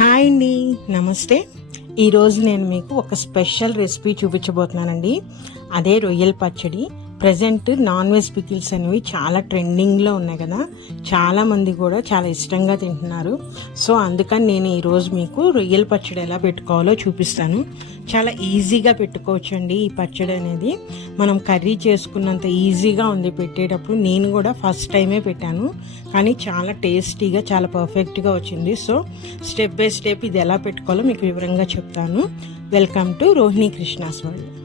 Hi అండి నమస్తే. ఈరోజు నేను మీకు ఒక స్పెషల్ రెసిపీ చూపించబోతున్నానండి. అదే రొయ్యల పచ్చడి. ప్రజెంట్ నాన్ వెజ్ పికిల్స్ అనేవి చాలా ట్రెండింగ్లో ఉన్నాయి కదా. చాలామంది కూడా చాలా ఇష్టంగా తింటున్నారు. సో అందుకని నేను ఈరోజు మీకు రొయ్యల పచ్చడి ఎలా పెట్టుకోవాలో చూపిస్తాను. చాలా ఈజీగా పెట్టుకోవచ్చు అండి ఈ పచ్చడి అనేది. మనం కర్రీ చేసుకున్నంత ఈజీగా ఉంది పెట్టేటప్పుడు నేను కూడా ఫస్ట్ టైమే పెట్టాను. కానీ చాలా టేస్టీగా చాలా పర్ఫెక్ట్గా వచ్చింది. సో స్టెప్ బై స్టెప్ ఇది ఎలా పెట్టుకోవాలో మీకు వివరంగా చెప్తాను. Welcome to Rohini Krishna's world.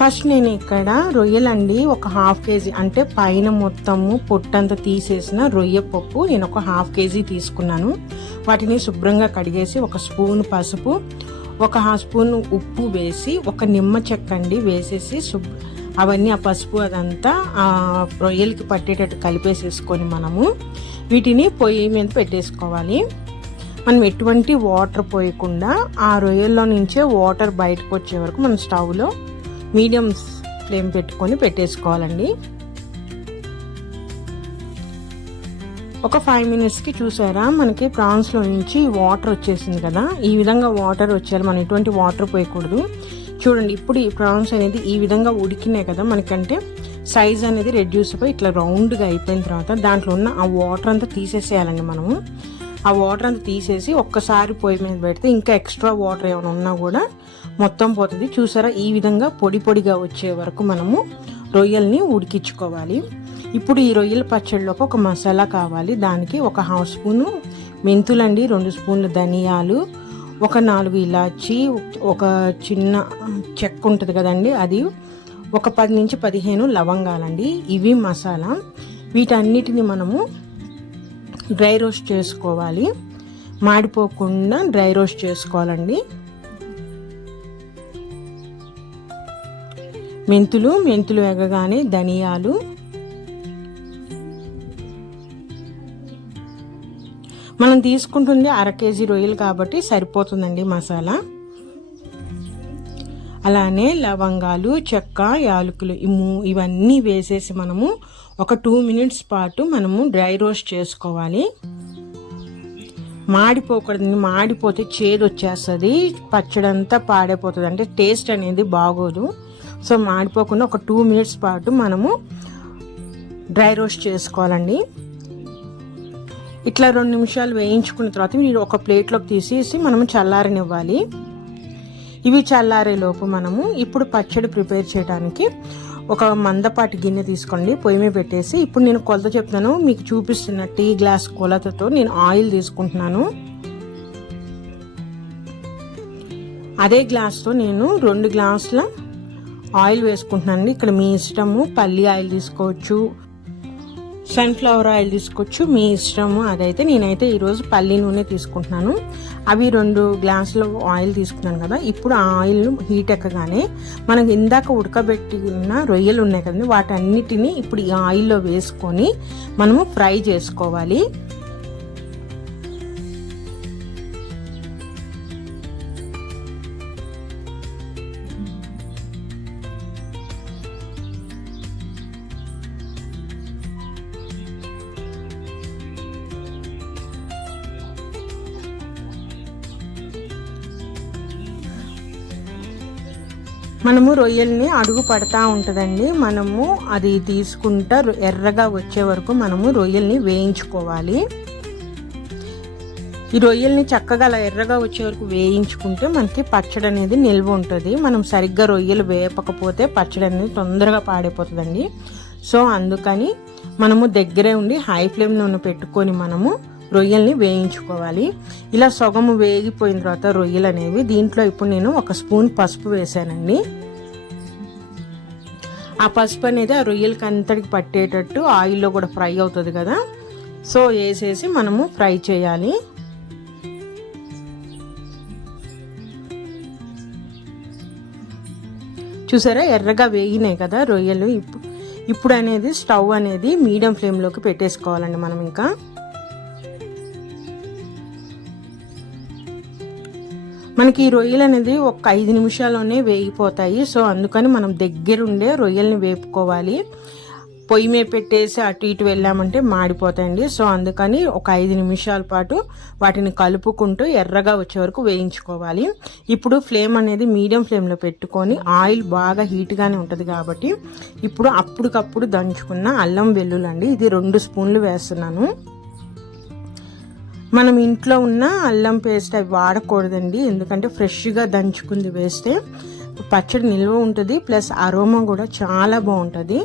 First నేను ఇక్కడ రొయ్యలండి ఒక హాఫ్ కేజీ అంటే పైన మొత్తము పొట్టంతా తీసేసిన రొయ్య పప్పు నేను ఒక హాఫ్ కేజీ తీసుకున్నాను. వాటిని శుభ్రంగా కడిగేసి ఒక స్పూన్ పసుపు ఒక హాఫ్ స్పూన్ ఉప్పు వేసి ఒక నిమ్మ చెక్క అండి వేసేసి శుభ్ర అవన్నీ ఆ పసుపు అదంతా ఆ రొయ్యలకి పట్టేటట్టు కలిపేసేసుకొని మనము వీటిని పొయ్యి మీద పెట్టేసుకోవాలి. మనం ఎటువంటి వాటర్ పోయకుండా ఆ రొయ్యల్లో నుంచే వాటర్ బయటకు వచ్చే వరకు మనం స్టవ్లో మీడియం ఫ్లేమ్ పెట్టుకొని పెట్టేసుకోవాలండి. ఒక ఫైవ్ మినిట్స్కి చూసారా? మనకి ప్రాన్స్లో నుంచి వాటర్ వచ్చేసింది కదా? ఈ విధంగా వాటర్ వచ్చేయాలి మనం ఎటువంటి వాటర్ పోయకూడదు. చూడండి ఇప్పుడు ఈ ప్రాన్స్ అనేది ఈ విధంగా ఉడికినాయి కదా మనకంటే సైజ్ అనేది రెడ్యూస్ అయిపోయి ఇట్లా రౌండ్గా అయిపోయిన తర్వాత దాంట్లో ఉన్న ఆ వాటర్ అంతా తీసేసేయాలండి మనము. ఆ వాటర్ అంతా తీసేసి ఒక్కసారి పొయ్యి మీద పెడితే ఇంకా ఎక్స్ట్రా వాటర్ ఏమైనా ఉన్నా కూడా మొత్తం పోతుంది. చూసారా? ఈ విధంగా పొడి పొడిగా వచ్చే వరకు మనము రొయ్యల్ని ఉడికించుకోవాలి. ఇప్పుడు ఈ రొయ్యల పచ్చడిలోకి ఒక మసాలా కావాలి. దానికి ఒక హాఫ్ స్పూను మెంతులండి రెండు స్పూన్లు ధనియాలు ఒక నాలుగు ఇలాచి ఒక చిన్న చెక్క ఉంటుంది కదండి అది ఒక పది నుంచి పదిహేను లవంగాలండి. ఇవి మసాలా. వీటన్నిటిని మనము డ్రై రోస్ట్ చేసుకోవాలి. మాడిపోకుండా డ్రై రోస్ట్ చేసుకోవాలండి. మెంతులు మెంతులు ఎగగానే ధనియాలు. మనం తీసుకుంటుంది అర కేజీ రొయ్యలు కాబట్టి సరిపోతుందండి మసాలా. అలానే లవంగాలు చెక్క యాలకులు ఇవన్నీ వేసేసి మనము ఒక టూ మినిట్స్ పాటు మనము డ్రై రోస్ట్ చేసుకోవాలి. మాడిపోకూడదు మాడిపోతే చేదు వచ్చేస్తుంది పచ్చడంతా పాడైపోతుంది అంటే టేస్ట్ అనేది బాగోదు. సో మాడిపోకుండా ఒక టూ మినిట్స్ పాటు మనము డ్రై రోస్ట్ చేసుకోవాలండి. ఇట్లా రెండు నిమిషాలు వేయించుకున్న తర్వాత మీరు ఒక ప్లేట్లోకి తీసేసి మనము చల్లారనివ్వాలి. ఇవి చల్లారేలోపు మనము ఇప్పుడు పచ్చడి ప్రిపేర్ చేయడానికి ఒక మందపాటి గిన్నె తీసుకోండి. పొయ్యి మీద పెట్టేసి ఇప్పుడు నేను కొలత చెప్తాను మీకు చూపిస్తున్న టీ గ్లాస్ కొలతతో నేను ఆయిల్ తీసుకుంటున్నాను. అదే గ్లాస్తో నేను రెండు గ్లాసుల ఆయిల్ వేసుకుంటున్నాను. ఇక్కడ మీ ఇష్టము పల్లి ఆయిల్ తీసుకోవచ్చు. సన్ఫ్లవర్ ఆయిల్ తీసుకోవచ్చు మీ ఇష్టము అదైతే నేనైతే ఈరోజు పల్లి నూనె తీసుకుంటున్నాను. అవి రెండు గ్లాసులు ఆయిల్ తీసుకున్నాను కదా. ఇప్పుడు ఆ ఆయిల్ హీట్ ఎక్కగానే మనకు ఇందాక ఉడకబెట్టిన రొయ్యలు ఉన్నాయి కదండి వాటన్నిటిని ఇప్పుడు ఈ ఆయిల్లో వేసుకొని మనము ఫ్రై చేసుకోవాలి. మనము రొయ్యల్ని అడుగు పడతా ఉంటుందండి. మనము అది తీసుకుంటా ఎర్రగా వచ్చే వరకు మనము రొయ్యల్ని వేయించుకోవాలి. ఈ రొయ్యల్ని చక్కగా అలా ఎర్రగా వచ్చే వరకు వేయించుకుంటే మనకి పచ్చడి అనేది నిల్వ ఉంటుంది. మనం సరిగ్గా రొయ్యలు వేపకపోతే పచ్చడి అనేది తొందరగా పాడైపోతుందండి. సో అందుకని మనము దగ్గరే ఉండి హై ఫ్లేమ్లో పెట్టుకొని మనము రొయ్యల్ని వేయించుకోవాలి. ఇలా సొగము వేగిపోయిన తర్వాత రొయ్యలు అనేవి దీంట్లో ఇప్పుడు నేను ఒక స్పూన్ పసుపు వేసానండి. ఆ పసుపు అనేది ఆ రొయ్యలకి అంతటికి పట్టేటట్టు ఆయిల్లో కూడా ఫ్రై అవుతుంది కదా. సో వేసేసి మనము ఫ్రై చేయాలి. చూసారా ఎర్రగా వేగినాయి కదా రొయ్యలు. ఇప్పుడు ఇప్పుడు అనేది స్టవ్ అనేది మీడియం ఫ్లేమ్లోకి పెట్టేసుకోవాలండి మనం ఇంకా. మనకి ఈ రొయ్యలు అనేది ఒక ఐదు నిమిషాల్లోనే వేగిపోతాయి. సో అందుకని మనం దగ్గరుండే రొయ్యల్ని వేపుకోవాలి. పొయ్యి మీద పెట్టేసి అటు ఇటు వెళ్ళామంటే మాడిపోతాయండి. సో అందుకని ఒక ఐదు నిమిషాల పాటు వాటిని కలుపుకుంటూ ఎర్రగా వచ్చే వరకు వేయించుకోవాలి. ఇప్పుడు ఫ్లేమ్ అనేది మీడియం ఫ్లేమ్లో పెట్టుకొని ఆయిల్ బాగా హీట్గానే ఉంటుంది కాబట్టి ఇప్పుడు అప్పటికప్పుడు దంచుకున్న అల్లం వెల్లుల్లండి. ఇది రెండు స్పూన్లు వేస్తున్నాను. మనం ఇంట్లో ఉన్న అల్లం పేస్ట్ అవి వాడకూడదండి. ఎందుకంటే ఫ్రెష్గా దంచుకుంది వేస్తే పచ్చడి నిల్వ ఉంటుంది ప్లస్ అరోమా కూడా చాలా బాగుంటుంది.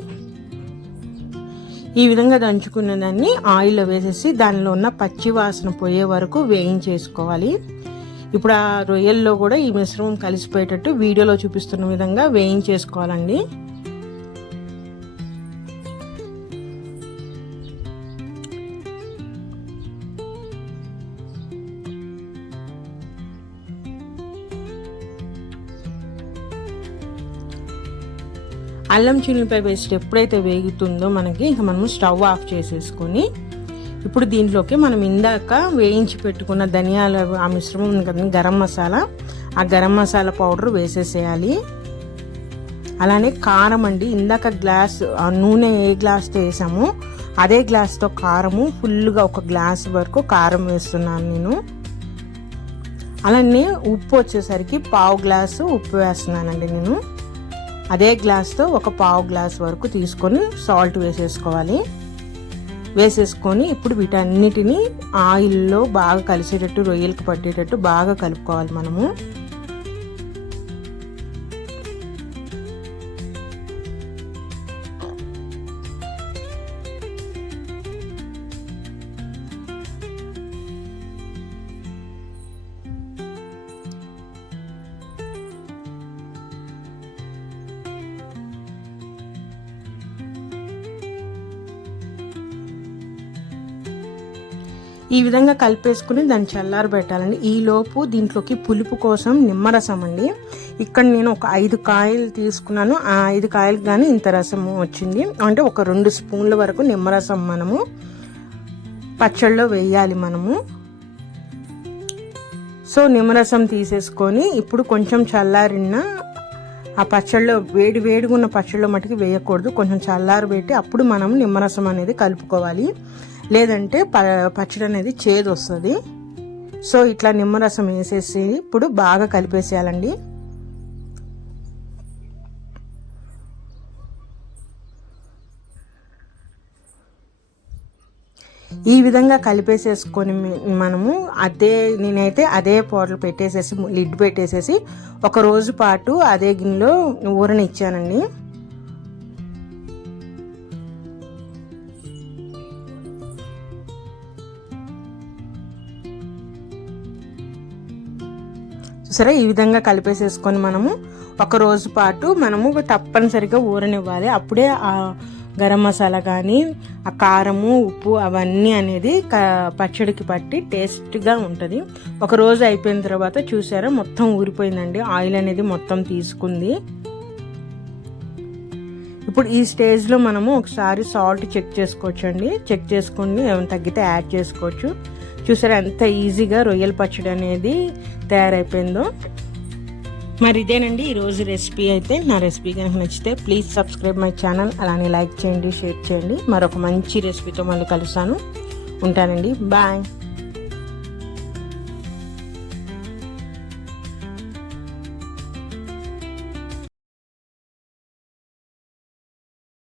ఈ విధంగా దంచుకున్న దాన్ని ఆయిల్లో వేసేసి దానిలో ఉన్న పచ్చి వాసన పోయే వరకు వేయించేసుకోవాలి. ఇప్పుడు ఆ రొయ్యల్లో కూడా ఈ మిశ్రమం కలిసిపోయేటట్టు వీడియోలో చూపిస్తున్న విధంగా వేయించేసుకోవాలండి. అల్లం చిల్లిపాయ పేస్ట్ ఎప్పుడైతే వేగుతుందో మనకి ఇంకా మనము స్టవ్ ఆఫ్ చేసేసుకొని ఇప్పుడు దీంట్లోకి మనం ఇందాక వేయించి పెట్టుకున్న ధనియాల ఆ మిశ్రమం ఉంది కదండి గరం మసాలా. ఆ గరం మసాలా పౌడర్ వేసేసేయాలి. అలానే కారం అండి ఇందాక గ్లాస్ ఆ నూనె ఏ గ్లాస్తో వేసామో అదే గ్లాస్తో కారము ఫుల్గా ఒక గ్లాస్ వరకు కారం వేస్తున్నాను నేను. అలానే ఉప్పు వచ్చేసరికి పావు గ్లాసు ఉప్పు వేస్తున్నానండి నేను. అదే గ్లాస్తో ఒక పావు గ్లాస్ వరకు తీసుకొని సాల్ట్ వేసేసుకోవాలి. వేసేసుకొని ఇప్పుడు వీటన్నిటిని ఆయిల్లో బాగా కలిసేటట్టు రొయ్యలకు పట్టేటట్టు బాగా కలుపుకోవాలి మనము. ఈ విధంగా కలిపేసుకుని దాన్ని చల్లారి పెట్టాలండి. ఈ లోపు దీంట్లోకి పులుపు కోసం నిమ్మరసం అండి. ఇక్కడ నేను ఒక ఐదు కాయలు తీసుకున్నాను. ఆ ఐదు కాయలకు కానీ ఇంత రసము వచ్చింది. అంటే ఒక రెండు స్పూన్ల వరకు నిమ్మరసం మనము పచ్చళ్ళలో వేయాలి మనము. సో నిమ్మరసం తీసేసుకొని ఇప్పుడు కొంచెం చల్లారిన ఆ పచ్చళ్ళలో వేడి వేడిగా ఉన్న పచ్చళ్ళలో మటుకు వేయకూడదు. కొంచెం చల్లారి పెట్టి అప్పుడు మనం నిమ్మరసం అనేది కలుపుకోవాలి. లేదంటే ప పచ్చడి అనేది చేదు వస్తుంది. సో ఇట్లా నిమ్మరసం వేసేసి ఇప్పుడు బాగా కలిపేసేయాలండి. ఈ విధంగా కలిపేసేసుకొని మనము అదే నేనైతే అదే పౌడర్ పెట్టేసేసి లిడ్ పెట్టేసేసి ఒక రోజు పాటు అదే గిన్నెలో ఊరని ఇచ్చానండి సరే ఈ విధంగా కలిపేసేసుకొని మనము ఒక రోజు పాటు మనము తప్పనిసరిగా ఊరనివ్వాలి. అప్పుడే ఆ గరం మసాలా కానీ ఆ కారము ఉప్పు అవన్నీ అనేది పచ్చడికి పట్టి టేస్ట్గా ఉంటుంది. ఒక రోజు అయిపోయిన తర్వాత చూసారా మొత్తం ఊరిపోయిందండి. ఆయిల్ అనేది మొత్తం తీసుకుంది. ఇప్పుడు ఈ స్టేజ్లో మనము ఒకసారి సాల్ట్ చెక్ చేసుకోవచ్చు అండి చెక్ చేసుకుని ఏమైనా తగ్గితే యాడ్ చేసుకోవచ్చు. చూసారా ఎంత ఈజీగా రొయ్యల పచ్చడి అనేది తయారైపోయిందో. మరి ఇదేనండి ఈరోజు రెసిపీ అయితే. నా రెసిపీ కనుక నచ్చితే ప్లీజ్ సబ్స్క్రైబ్ మై ఛానల్ అలానే లైక్ చేయండి షేర్ చేయండి. మరొక మంచి రెసిపీతో మళ్ళీ కలుస్తాను. ఉంటానండి. బాయ్.